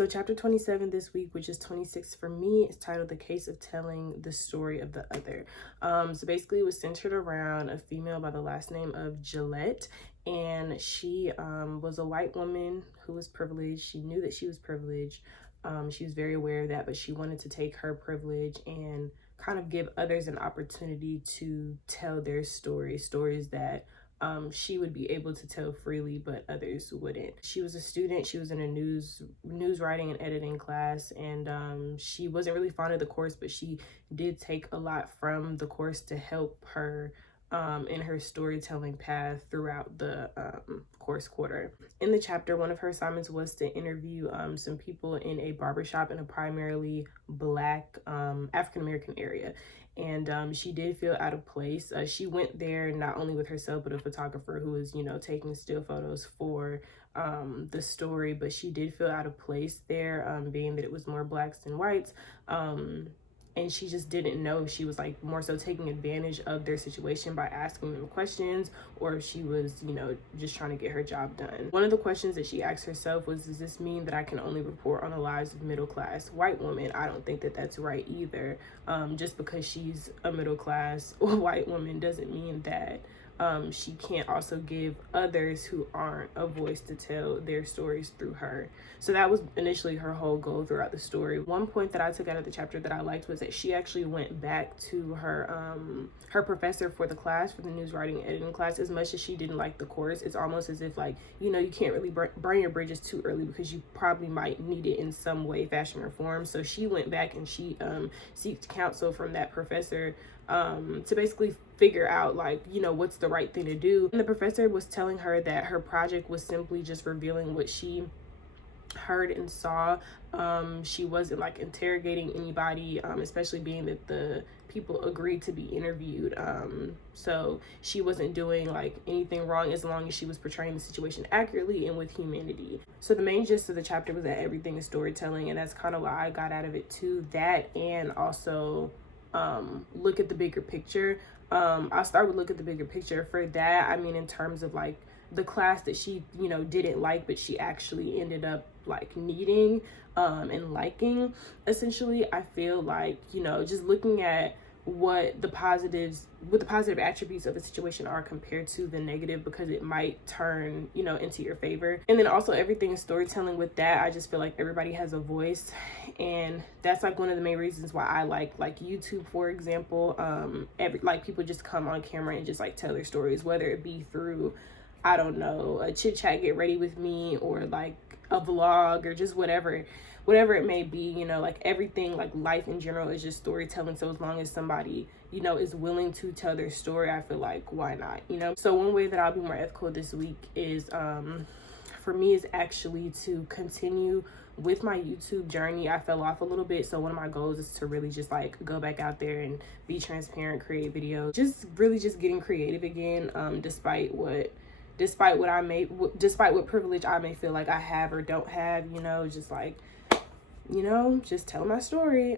So chapter 27 this week, which is 26 for me, is titled The Case of Telling the Story of the Other. So basically it was centered around a female by the last name of Gillette, and she was a white woman who was privileged. She knew that she was privileged. She was very aware of that, but she wanted to take her privilege and kind of give others an opportunity to tell their stories that she would be able to tell freely, but others wouldn't. She was a student. She was in a news writing and editing class, and she wasn't really fond of the course, but she did take a lot from the course to help her in her storytelling path throughout the course quarter. In the chapter, one of her assignments was to interview some people in a barbershop in a primarily Black African-American area. And she did feel out of place. She went there not only with herself, but a photographer who was, taking still photos for the story, but she did feel out of place there, being that it was more Blacks than whites. And she just didn't know if she was like more so taking advantage of their situation by asking them questions, or if she was, just trying to get her job done. One of the questions that she asked herself was, does this mean that I can only report on the lives of middle class white women? I don't think that that's right either. Just because she's a middle class white woman doesn't mean that she can't also give others who aren't a voice to tell their stories through her. So that was initially her whole goal throughout the story. One point that I took out of the chapter that I liked was that she actually went back to her professor for the class, for the news writing and editing class. As much as she didn't like the course, it's almost as if like, you can't really burn your bridges too early, because you probably might need it in some way, fashion, or form. So she went back and she seeked counsel from that professor to basically figure out like, what's the right thing to do. And the professor was telling her that her project was simply just revealing what she heard and saw. She wasn't like interrogating anybody, especially being that the people agreed to be interviewed. So she wasn't doing like anything wrong as long as she was portraying the situation accurately and with humanity. So the main gist of the chapter was that everything is storytelling, and that's kind of what I got out of it too. That, and also look at the bigger picture. I'll start with look at the bigger picture. For that, I mean, in terms of like the class that she, didn't like, but she actually ended up like needing and liking, essentially, I feel like, just looking at what the positive attributes of a situation are compared to the negative, because it might turn, into your favor. And then also everything is storytelling. With that, I just feel like everybody has a voice, and that's like one of the main reasons why I like YouTube, for example. Like people just come on camera and just like tell their stories, whether it be through, I don't know, a chit chat, get ready with me, or like a vlog, or just whatever it may be, like everything, like life in general is just storytelling. So as long as somebody, is willing to tell their story, I feel like, why not, So one way that I'll be more ethical this week is, for me, is actually to continue with my YouTube journey. I fell off a little bit, so one of my goals is to really just like go back out there and be transparent, create videos, just really just getting creative again, despite what privilege I may feel like I have or don't have, just like, just tell my story.